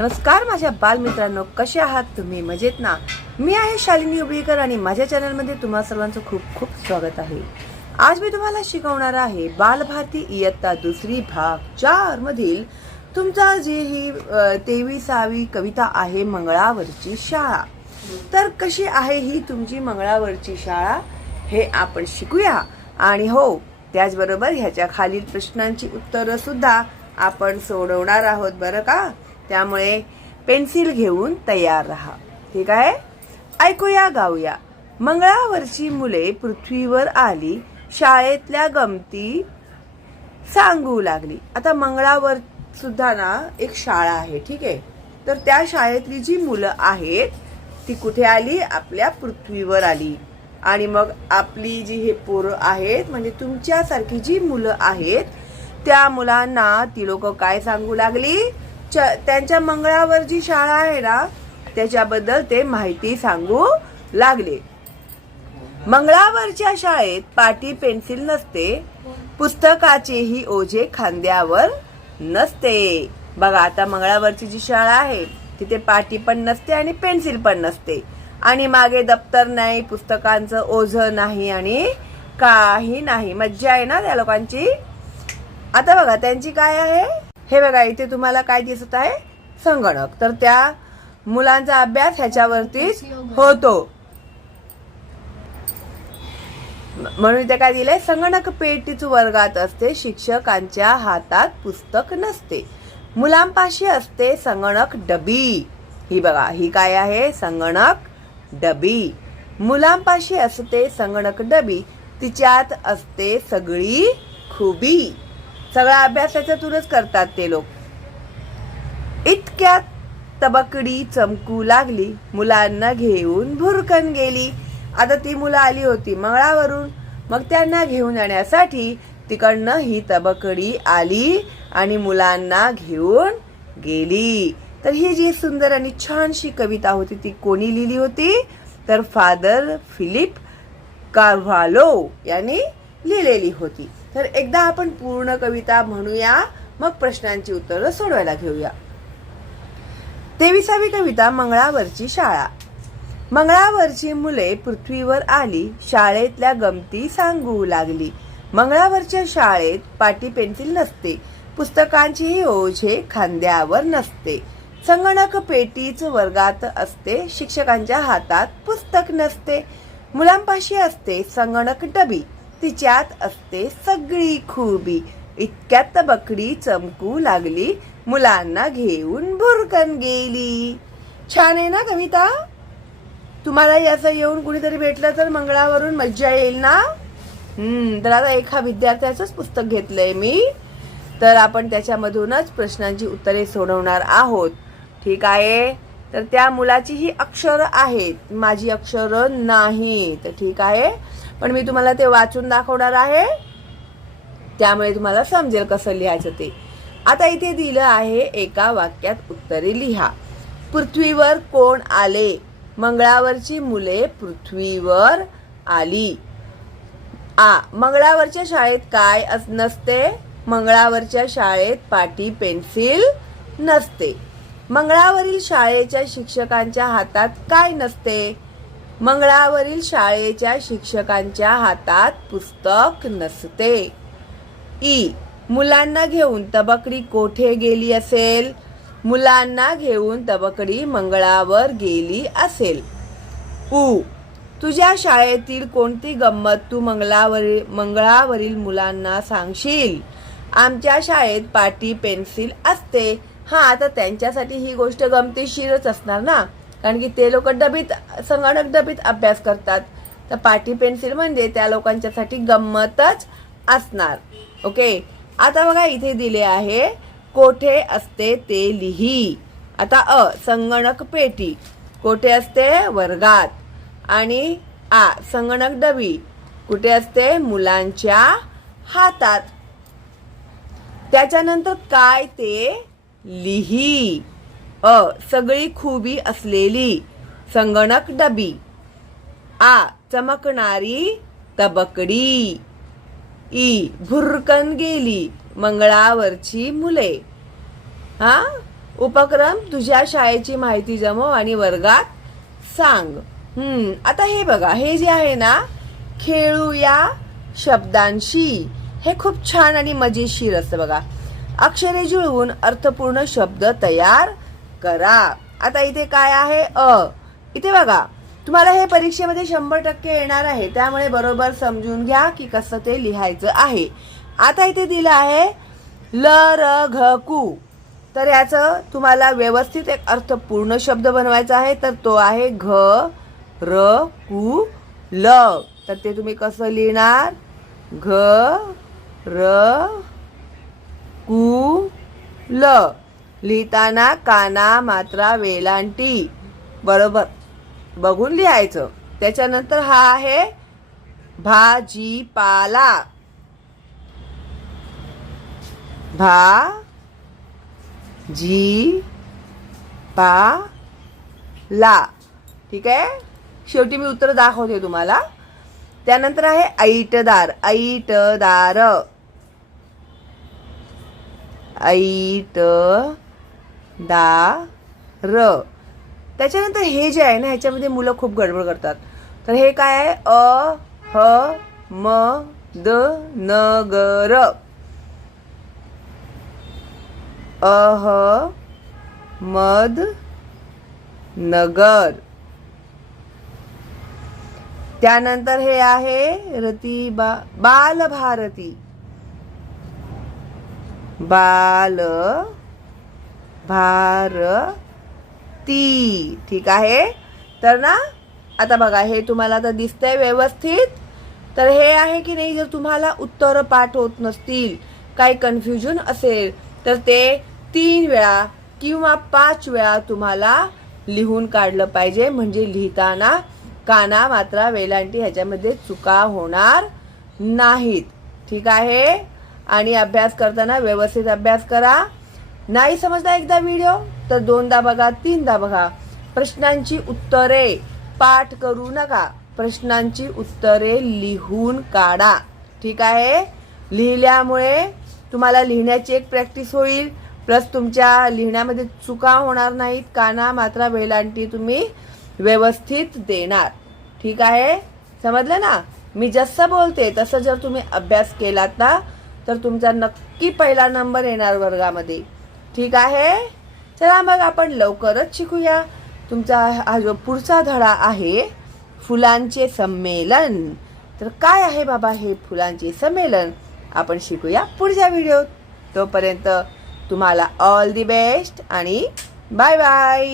नमस्कार माझ्या बालमित्रांनो कसे आहात तुम्ही? मजेत ना? मी आहे शालिनी उबळीकर आणि माझ्या चॅनलमध्ये तुम्हा सर्वांचं खूप खूप स्वागत आहे. आज मी तुम्हाला शिकवणार आहे बालभारती इयत्ता दुसरी भाग चार मधील तुमचा जे ही तेविसावी कविता आहे मंगळावरची शाळा. तर कशी आहे ही तुमची मंगळावरची शाळा हे आपण शिकूया. आणि हो त्याचबरोबर ह्याच्या खालील प्रश्नांची उत्तरं सुद्धा आपण सोडवणार आहोत बरं का? त्यामुळे पेन्सिल घेऊन तयार राहा. ठीक आहे? ऐकूया गाऊया. मंगळावरची मुले पृथ्वीवर आली शाळेतल्या गमती सांगू लागली. आता मंगळावर सुद्धा ना एक शाळा आहे ठीक आहे? तर त्या शाळेतली जी मुलं आहेत ती कुठे आली? आपल्या पृथ्वीवर आली. आणि मग आपली जी हे पोरं आहेत म्हणजे तुमच्यासारखी जी मुलं आहेत त्या मुलांना ती लोक काय सांगू लागली? त्यांच्या मंगळावर जी शाळा आहे ना त्याच्याबद्दल ते माहिती सांगू लागले. मंगळावरच्या शाळेत पाटी पेन्सिल नसते पुस्तकाचेही ओझे खांद्यावर नसते. बघा आता मंगळावरची जी शाळा आहे तिथे पाटी पण नसते आणि पेन्सिल पण नसते. आणि मागे दप्तर नाही पुस्तकांचं ओझं नाही आणि काही नाही. मज्जा आहे ना त्या लोकांची? आता बघा त्यांची काय आहे? हे बघा इथे तुम्हाला काय दिसत आहे? संगणक. तर त्या मुलांचा अभ्यास ह्याच्यावरतीच होतो. म्हणून इथे काय दिलंय? संगणक पेटीच वर्गात असते शिक्षकांच्या हातात पुस्तक नसते. मुलांपाशी असते संगणक डबी. ही बघा ही काय आहे? संगणक डबी. मुलांपाशी असते संगणक डबी. तिच्यात असते सगळी खुबी. सगळा अभ्यास त्याच्यातूनच करतात ते लोक. इतक्यात तबकडी चमकू लागली मुलांना घेऊन भुरकन गेली. आता ती मुलं आली होती मंगळावरून. मग त्यांना घेऊन येण्यासाठी तिकडनं ही तबकडी आली आणि मुलांना घेऊन गेली. तर ही जी सुंदर आणि छानशी कविता होती ती कोणी लिहिली होती? तर फादर फिलिप कार्व्हालो यांनी लिहिलेली होती. तर एकदा आपण पूर्ण कविता म्हणूया. मग प्रश्नांची उत्तरं सोडवायला घेऊया. तेविसावी कविता मंगळावरची शाळा. मंगळावरची मुले पृथ्वीवर आली शाळेतल्या गमती सांगू लागली. मंगळावरच्या शाळेत पाटी पेन्सिल नसते पुस्तकांची ओझे खांद्यावर नसते. संगणक पेटीच वर्गात असते शिक्षकांच्या हातात पुस्तक नसते. मुलांपाशी असते संगणक डबी. तिच्यात असते सगळी खुबी. इतक्यात बकडी चमकू लागली. मुलांना घेऊन भुरकन गेली. छान आहे ना कविता? तुम्हाला याचं येऊन कुणीतरी भेटलं तर मंगळावरून मज्जा येईल ना? हम्म तर आता एका विद्यार्थ्याचंच पुस्तक घेतलंय मी. तर आपण त्याच्यामधूनच प्रश्नांची उत्तरे सोडवणार आहोत. ठीक आहे? तर त्या मुलाची ही अक्षर आहेत. माझी अक्षर नाही तर ठीक आहे? पण मी तुम्हाला ते वाचून दाखवणार आहे. त्यामुळे तुम्हाला समजेल कसं लिहायचं ते. आता इथे दिलं आहे एका वाक्यात उत्तरे लिहा. पृथ्वीवर कोण आले? मंगळावरची मुले पृथ्वीवर आली. आ मंगळावरच्या शाळेत काय नसते? मंगळावरच्या शाळेत पाटी पेन्सिल नसते. मंगळावरील शाळेच्या शिक्षकांच्या हातात काय नसते? मंगळावरील शाळेच्या शिक्षकांच्या हातात पुस्तक नसते. ई. मुलांना घेऊन तबकडी कोठे गेली असेल? मुलांना घेऊन तबकडी मंगळावर गेली असेल. उ. तुझ्या शाळेतील कोणती गंमत तू मंगळावरील मंगळावरील मुलांना सांगशील? आमच्या शाळेत पाटी पेन्सिल असते. हां आता त्यांच्यासाठी ही गोष्ट गमतीशीरच असणार ना? कारण की ते लोक डबीत संगणक डबीत अभ्यास करतात. तर पाटी पेन्सिल म्हणजे त्या लोकांच्यासाठी गंमतच असणार. ओके? आता बघा इथे दिले आहे कोठे असते ते लिही. आता अ संगणक पेटी. कोठे असते? वर्गात. आणि आ संगणक डबी. कुठे असते? मुलांच्या हातात. त्याच्यानंतर काय ते लिही? अ सगळी खुबी असलेली संगणक डबी. आ चमकणारी तबकडी. ई भुरकन गेली मंगळावरची मुले. हा? उपक्रम तुझ्या शाळेची माहिती जमव आणि वर्गात सांग. हम्म आता हे बघा हे जे आहे ना खेळूया शब्दांशी. हे खूप छान आणि मजेशीर असतं बघा. अक्षरे जुळवून अर्थपूर्ण शब्द तयार करा. आता इथे काय आहे? अ. इथे बघा. तुम्हाला हे परीक्षेमध्ये शंभर टक्के येणार आहे. त्यामुळे बरोबर समजून घ्या की कसं ते लिहायचं आहे. आता इथे दिलं आहे ल र घ कु. तर याचं तुम्हाला व्यवस्थित एक अर्थपूर्ण शब्द बनवायचा आहे. तर तो आहे घ र कु ल. तर ते तुम्ही कसं लिहिणार? घ र कु ल. लिहिताना काना मात्रा वेलांटी. बरोबर. बघून लिहायचं. त्याच्यानंतर हा आहे भाजीपाला. भा जी पा ला ठीक आहे? शेवटी मी उत्तर दाखवते तुम्हाला. त्यानंतर आहे ऐटदार. ऐटदार. ऐट दा र. त्याच्यानंतर हे जे आहे ना ह्याच्यामध्ये मुलं खूप गडबड करतात. तर हे काय आहे? अ ह म द न ग र. अह मद नगर. त्यानंतर हे आहे रती बा बाल भारती बाल भारती ठीक आहे? तर ना आता बघा हे तुम्हाला तर दिसतंय व्यवस्थित. तर हे आहे की नाही जर तुम्हाला उत्तर पाठ होत नसतील काही कन्फ्युजन असेल तर ते तीन वेळा किंवा पाच वेळा तुम्हाला लिहून काढलं पाहिजे. म्हणजे लिहिताना काना मात्रा वेलांटी ह्याच्यामध्ये चुका होणार नाहीत. ठीक आहे? आणि अभ्यास करताना व्यवस्थित अभ्यास करा. नाही समजला एकदा व्हिडिओ तर दोनदा बघा तीनदा बघा. प्रश्नांची उत्तरे पाठ करू नका. प्रश्नांची उत्तरे लिहून काढा. ठीक आहे? लिहिल्यामुळे तुम्हाला लिहिण्याची एक प्रॅक्टिस होईल. प्लस तुमच्या लिहिण्यामध्ये चुका होणार नाहीत. काना मात्रा वेलांटी तुम्ही व्यवस्थित देणार. ठीक आहे? समजलं ना? मी जसं बोलते तसं जर तुम्ही अभ्यास केलात ना तर तुमचा नक्की पहिला नंबर येणार वर्गामध्ये. ठीक आहे? चला मग आपण लवकरच शिकूया. तुमचा हा जो पुढचा धडा आहे फुलांचे संमेलन. तर काय आहे बाबा हे फुलांचे संमेलन? आपण शिकूया पुढच्या व्हिडिओत. तोपर्यंत तुम्हाला ऑल दी बेस्ट आणि बाय बाय